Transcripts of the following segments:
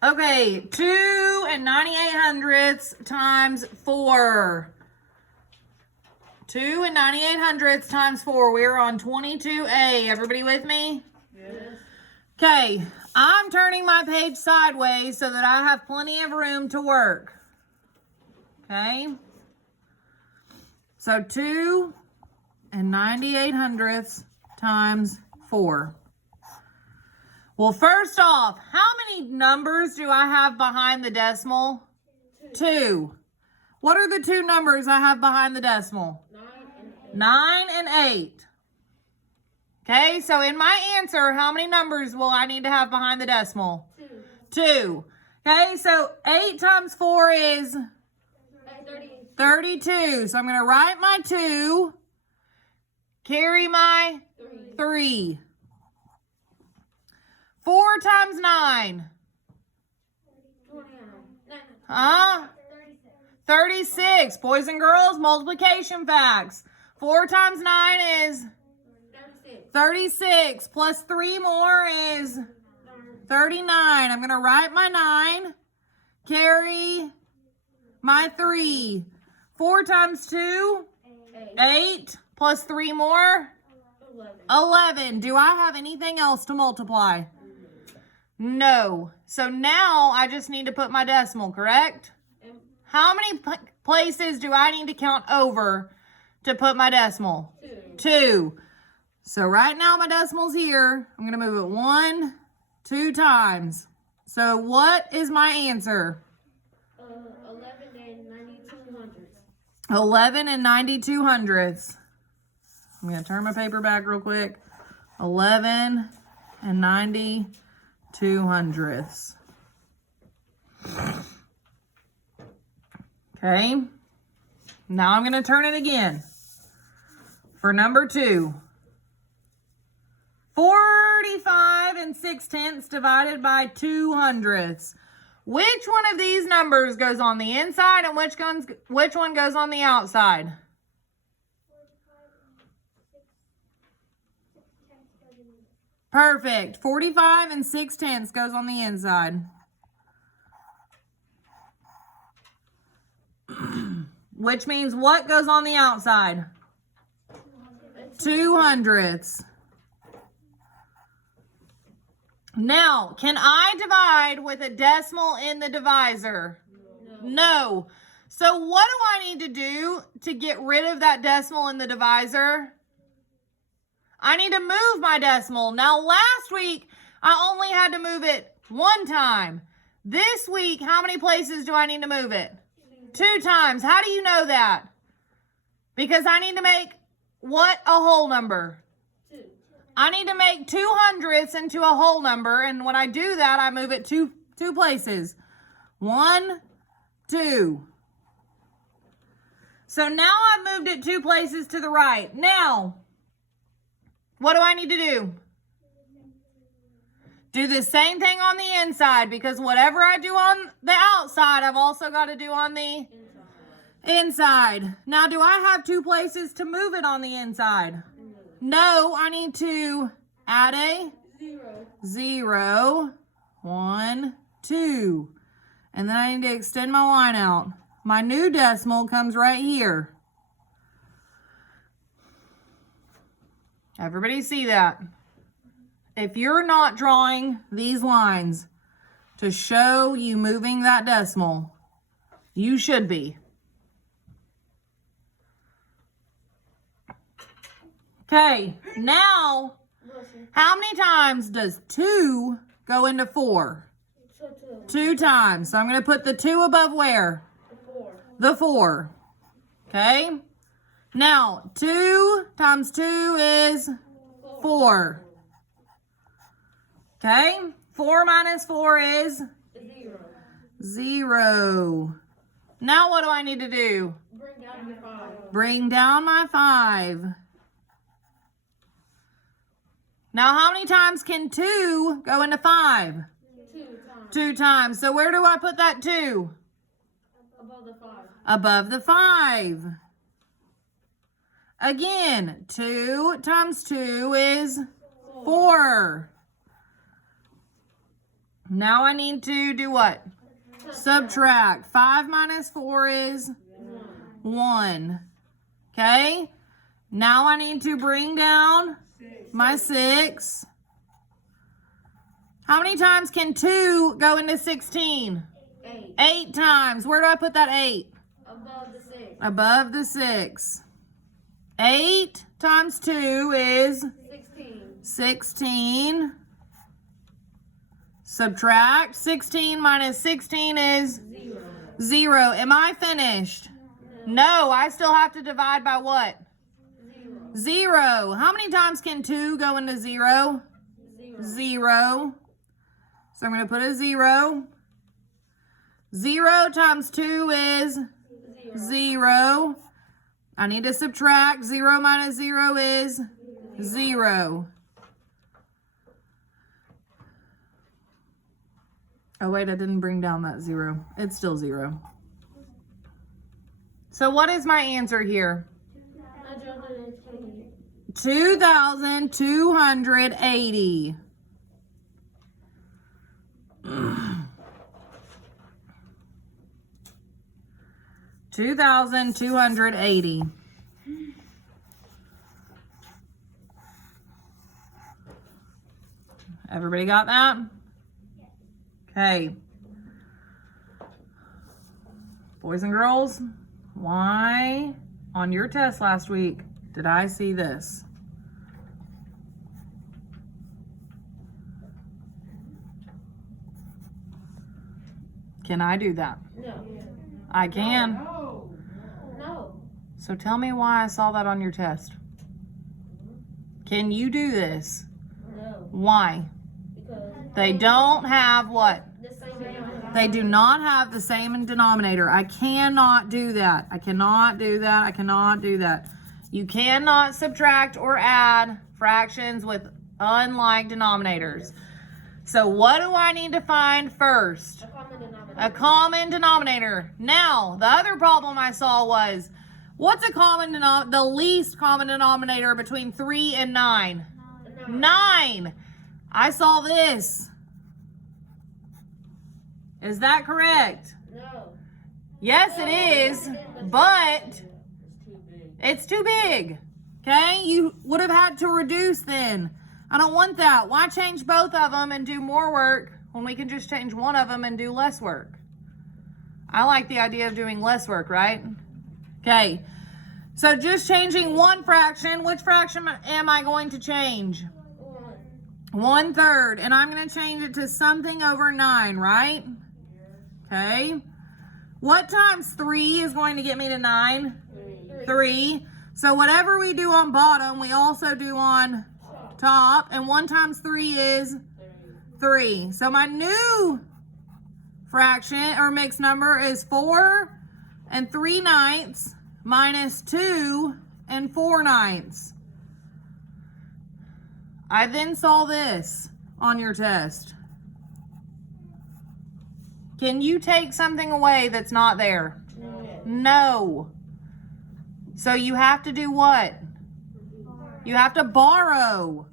Okay, 2 and 98 hundredths times 4. 2 and 98 hundredths times 4. We're on 22A. Everybody with me? Yes. Okay, I'm turning my page sideways so that I have plenty of room to work. Okay? So 2 and 98 hundredths times 4. Well, first off, how many numbers do I have behind the decimal? 2. What are the 2 numbers I have behind the decimal? 9 and 8. Okay, so in my answer, how many numbers will I need to have behind the decimal? 2. Okay, so 8 times 4 is 32. So I'm going to write my 2, carry my 3. 4 times 9. 36. Boys and girls, multiplication facts. 4 times 9 is 36. Plus 3 more is 39. I'm going to write my 9. Carry my 3. 4 times 2? 8. Plus 3 more? 11. Do I have anything else to multiply? No. So now I just need to put my decimal, correct? How many places do I need to count over to put my decimal? 2. So right now my decimal's here. I'm going to move it 1, 2 times. So what is my answer? 11 and 92 hundredths. 11 and 92 hundredths. I'm going to turn my paper back real quick. 11 and 92 hundredths. Okay. Now I'm going to turn it again. For number 2. 45 and 6/10 divided by 2 hundredths. Which one of these numbers goes on the inside and which one goes on the outside? Perfect. 45 and 6/10 goes on the inside. Which means what goes on the outside? 2 hundredths. Now, can I divide with a decimal in the divisor? No. So what do I need to do to get rid of that decimal in the divisor? I need to move my decimal. Now, last week, I only had to move it 1 time. This week, how many places do I need to move it? 2 times. How do you know that? Because I need to make what a whole number? I need to make 2 hundredths into a whole number, and when I do that, I move it two places. 1, 2. So now I've moved it 2 places to the right. Now, what do I need to do? Do the same thing on the inside, because whatever I do on the outside, I've also got to do on the inside. Now, do I have 2 places to move it on the inside? No, I need to add a 0, 1, 2. And then I need to extend my line out. My new decimal comes right here. Everybody see that? If you're not drawing these lines to show you moving that decimal, you should be. Okay, now, how many times does 2 go into 4? 2 times. So I'm going to put the 2 above where? The 4. Okay. Now, 2 times 2 is 4. Okay. 4 minus 4 is 0. Now what do I need to do? Bring down your 5. Bring down my 5. Now, how many times can 2 go into 5? 2 times. 2 times. So where do I put that 2? Above the 5. Above the 5. Again, 2 times 2 is 4. Now I need to do what? Subtract. 5 minus 4 is 1. Okay? Now I need to bring down my 6. How many times can 2 go into 16? 8. 8 times. Where do I put that 8? Above the 6. Above the 6. 8 times 2 is 16. 16. Subtract. 16 minus 16 is 0. 0. Am I finished? No, I still have to divide by what? 0. 0. How many times can 2 go into 0? 0. 0. So I'm going to put a 0. 0 times 2 is 0. I need to subtract. 0 minus 0 is 0. Oh, wait, I didn't bring down that 0. It's still 0. So what is my answer here? 2,280. $2,280. Everybody got that? Okay. Boys and girls, why on your test last week did I see this? Can I do that? No. I can. No. So tell me why I saw that on your test. Can you do this? No. Why? Because They don't have what? the same amount. They do not have the same denominator. I cannot do that. I cannot do that. I cannot do that. You cannot subtract or add fractions with unlike denominators. So what do I need to find first? A common denominator. A common denominator. Now, the other problem I saw was, what's the least common denominator between 3 and 9? 9. I saw this. Is that correct? No. Yes, it is, but it's too big. Okay? You would have had to reduce then. I don't want that. Why change both of them and do more work when we can just change one of them and do less work? I like the idea of doing less work, right? Okay. So just changing one fraction. Which fraction am I going to change? 1/3. And I'm going to change it to something over 9, right? Okay. What times 3 is going to get me to 9? 3. So whatever we do on bottom, we also do on top. And 1 times 3 is 3. So my new fraction or mixed number is 4 3/9 minus 2 4/9. I then saw this on your test. Can you take something away that's not there? No. So you have to do what? You have to borrow.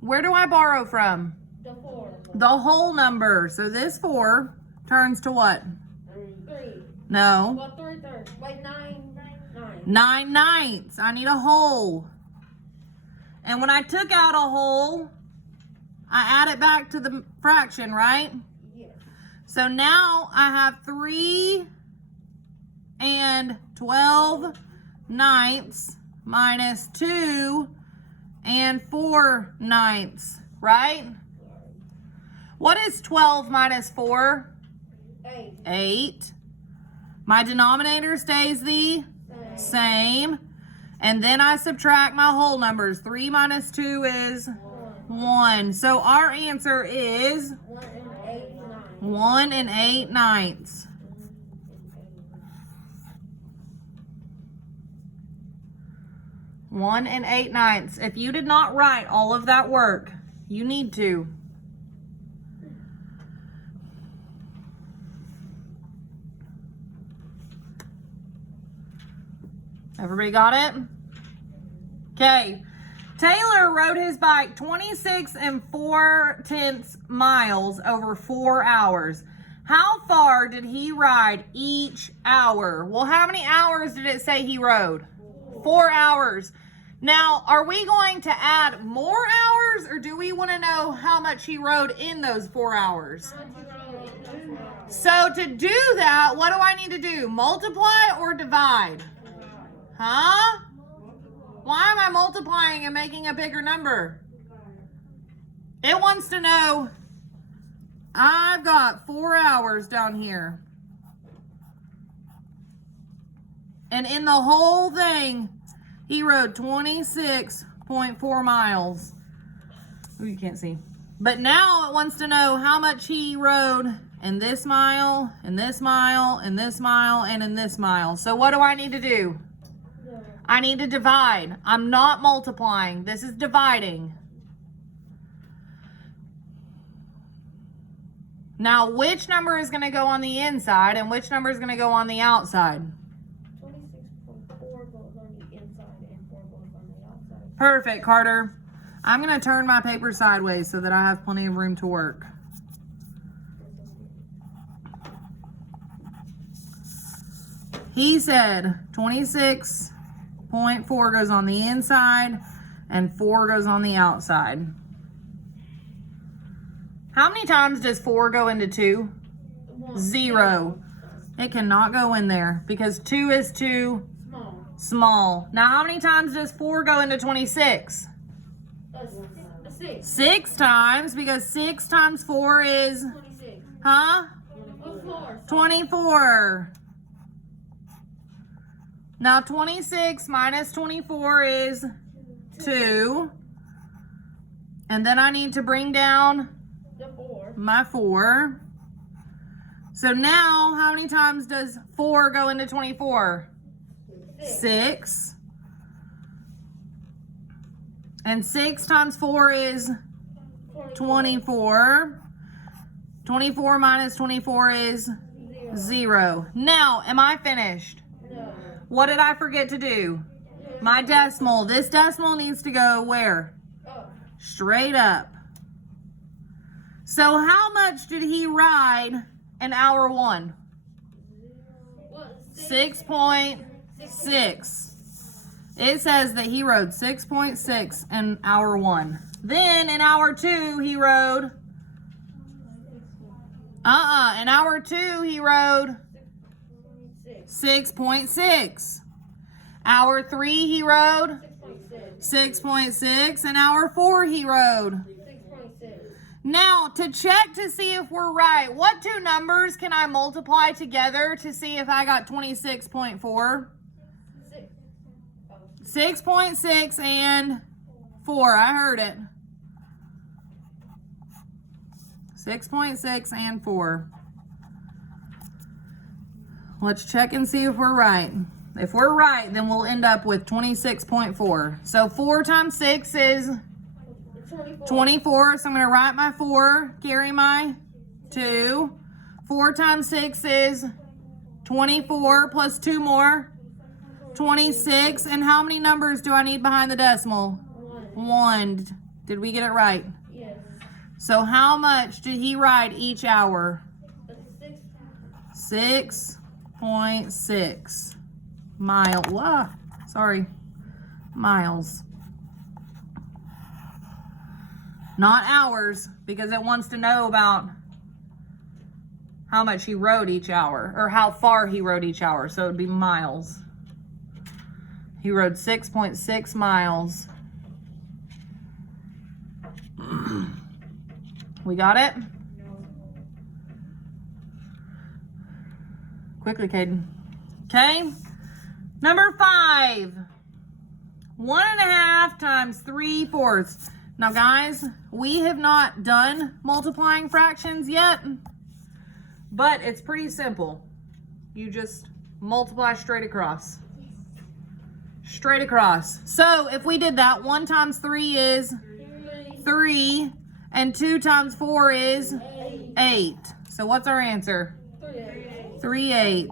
Where do I borrow from? The 4. The whole number. So this 4 turns to what? 3. No. Well, 3/3. Wait, 9. 9/9. I need a whole. And when I took out a whole, I add it back to the fraction, right? Yes. So now I have 3 12/9 minus 2 4/9, right? What is 12 minus 4? 8. 8. My denominator stays the same. And then I subtract my whole numbers. 3 minus 2 is 1. So our answer is 1 8/9. 1 8/9. One and 8/9. If you did not write all of that work, you need to. Everybody got it? Okay. Taylor rode his bike 26 4/10 miles over 4 hours. How far did he ride each hour? Well, how many hours did it say he rode? 4 hours. Now, are we going to add more hours, or do we want to know how much he rode in those 4 hours? So to do that, what do I need to do? Multiply or divide? Huh? Why am I multiplying and making a bigger number? It wants to know, I've got 4 hours down here. And in the whole thing, he rode 26.4 miles. Oh, you can't see. But now it wants to know how much he rode in this mile, in this mile, in this mile, and in this mile. So what do I need to do? I need to divide. I'm not multiplying. This is dividing. Now, which number is going to go on the inside and which number is going to go on the outside? 26.4 goes on the inside and 4 goes on the outside. Perfect, Carter. I'm going to turn my paper sideways so that I have plenty of room to work. He said 26.4 goes on the inside and 4 goes on the outside. How many times does 4 go into 2? 0. It cannot go in there because 2 is too small. Now, how many times does 4 go into 26? 6. 6 times, because 6 times 4 is, 26. huh? 24. Now, 26 minus 24 is 2. And then I need to bring down The 4. my 4. So now, how many times does 4 go into 24? 6. And 6 times 4 is 24. 24 minus 24 is 0. Now, am I finished? No. What did I forget to do? My decimal. This decimal needs to go where? Up. Straight up. So how much did he ride in hour 1? What? 6.6. It says that he rode 6.6 in hour 1. Then in hour 2, he rode... in hour 2, he rode 6.6. Hour 3, he rode 6.6. And hour 4, he rode. 6.6. Now, to check to see if we're right, what two numbers can I multiply together to see if I got 26.4? 6.6 and 4. I heard it. 6.6 and 4. Let's check and see if we're right. If we're right, then we'll end up with 26.4. So 4 times 6 is 24. So I'm going to write my 4, carry my 2. 4 times 6 is 24 plus 2 more. 26. And how many numbers do I need behind the decimal? 1. Did we get it right? Yes. So how much did he ride each hour? 6.6 miles. Not hours, because it wants to know about how much he rode each hour, or how far he rode each hour. So it would be miles. He rode 6.6 miles. We got it? Quickly, Caden. Okay. Number 5. 1.5 times 3/4. Now, guys, we have not done multiplying fractions yet, but it's pretty simple. You just multiply straight across. Straight across. So, if we did that, 1 times 3 is 3, and 2 times 4 is 8. So, what's our answer? 3/8.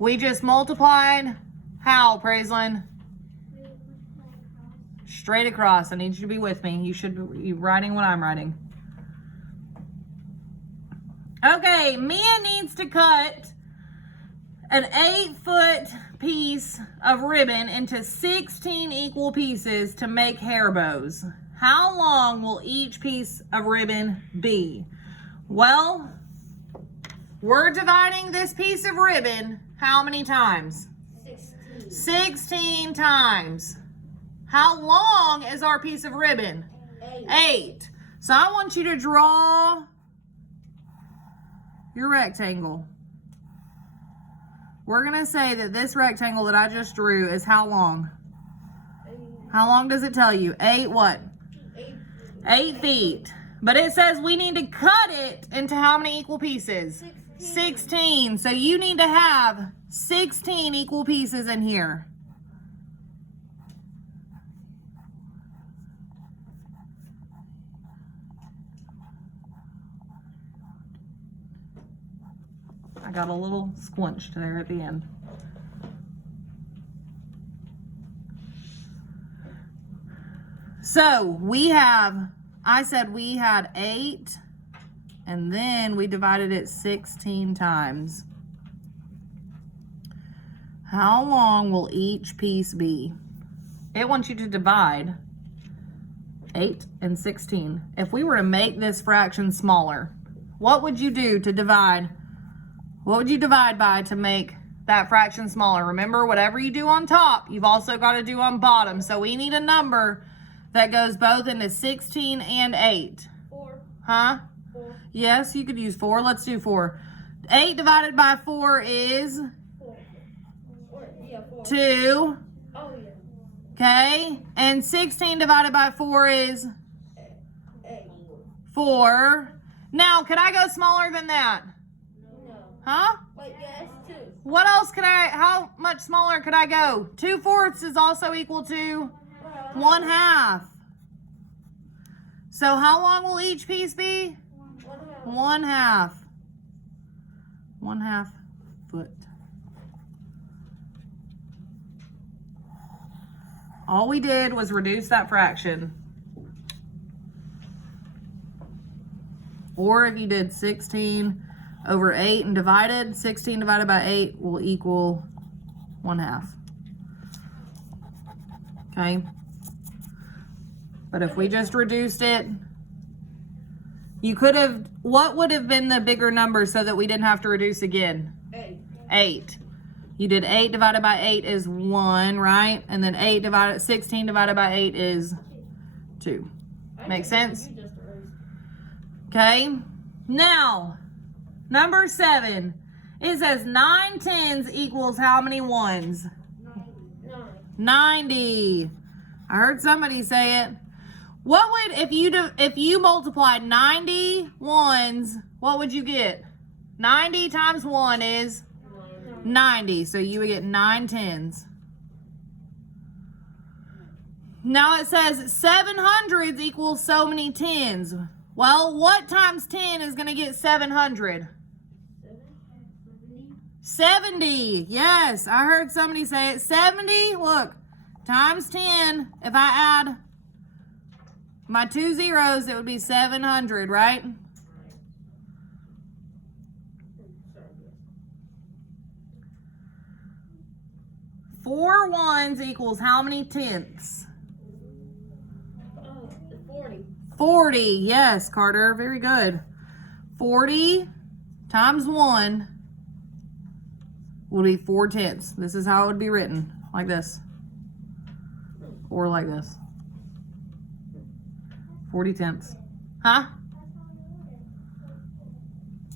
We just multiplied how, Praiseland? Straight across. I need you to be with me. You should be writing what I'm writing. Okay, Mia needs to cut an 8-foot piece of ribbon into 16 equal pieces to make hair bows. How long will each piece of ribbon be? Well, we're dividing this piece of ribbon how many times? 16. 16 times. How long is our piece of ribbon? 8. So I want you to draw your rectangle. We're going to say that this rectangle that I just drew is how long? How long does it tell you? 8 what? 8 feet. But it says we need to cut it into how many equal pieces? 16. So you need to have 16 equal pieces in here. I got a little squinched there at the end. So we have, I said we had 8, and then we divided it 16 times. How long will each piece be? It wants you to divide 8 and 16. If we were to make this fraction smaller, what would you do to divide? What would you divide by to make that fraction smaller? Remember, whatever you do on top, you've also got to do on bottom. So we need a number that goes both into 16 and 8. 4. Huh? 4. Yes, you could use 4. Let's do 4. 8 divided by 4 is 4. 4. 2. Oh, yeah. Okay. And 16 divided by 4 is 8. 4. Now, could I go smaller than that? No. Huh? Wait, yeah, it's 2. What else could how much smaller could I go? 2/4 is also equal to 1/2. So how long will each piece be? 1/2. 1/2 foot. All we did was reduce that fraction. Or if you did 16 over 8 and divided, 16 divided by 8 will equal 1/2. Okay? But if we just reduced it, you could have, what would have been the bigger number so that we didn't have to reduce again? 8. 8. You did 8 divided by 8 is 1, right? And then 16 divided by 8 is 2. Make sense? You just erased. Okay. Now, number 7. It says 9 tens equals how many ones? 9. 90. I heard somebody say it. What would, if you multiplied 90 ones, what would you get? 90 times 1 is 90. So you would get 9 tens. Now it says 700 equals so many tens. Well, what times 10 is going to get 700? 70. Yes, I heard somebody say it. 70, look, times 10. If I add my 2 zeros, it would be 700, right? Four ones equals how many tenths? 40. 40. Yes, Carter. Very good. 40 times 1 will be 4 tenths. This is how it would be written. Like this. Or like this. 40 tenths. Huh?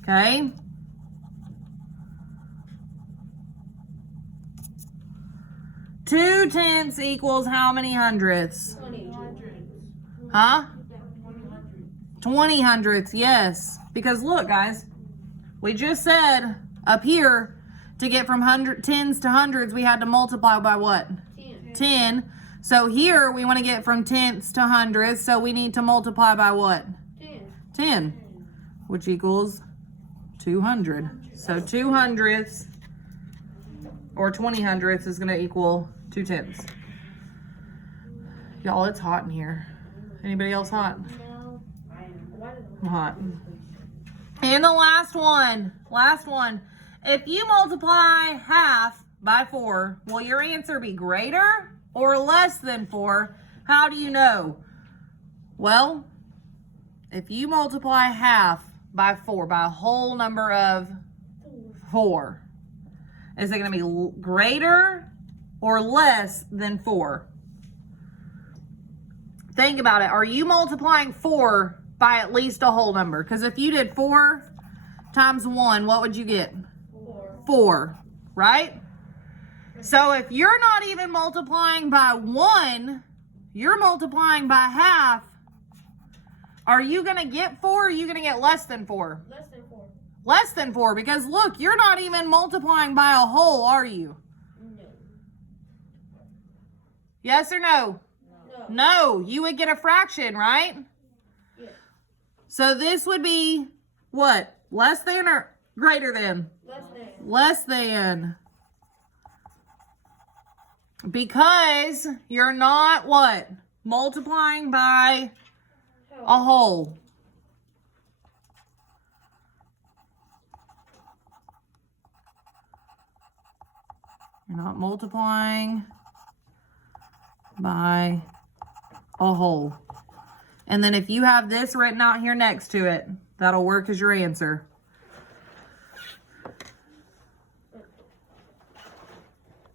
Okay. Two tenths equals how many hundredths? 20. Huh? 20 hundredths, yes. Because look, guys, we just said up here to get from tens to hundreds, we had to multiply by what? 10. 10. So here we want to get from tenths to hundredths, so we need to multiply by what? 10. 10, which equals 200. So 2 hundredths or 20 hundredths is going to equal 2 tenths. Y'all, it's hot in here. Anybody else hot? No. I'm hot. And the last one. If you multiply half by 4, will your answer be greater or less than 4? How do you know? Well, if you multiply half by 4, by a whole number of 4, is it going to be greater or less than 4? Think about it. Are you multiplying 4 by at least a whole number? Because if you did 4 times 1, what would you get? 4, right? So if you're not even multiplying by 1, you're multiplying by half. Are you going to get 4 or are you going to get less than 4? Less than 4. Less than 4, because look, you're not even multiplying by a whole, are you? No. Yes or no? No. No, you would get a fraction, right? Yes. So this would be what? Less than or greater than? Less than. Less than. Because you're not what? Multiplying by a whole. You're not multiplying by a whole. And then if you have this written out here next to it, that'll work as your answer.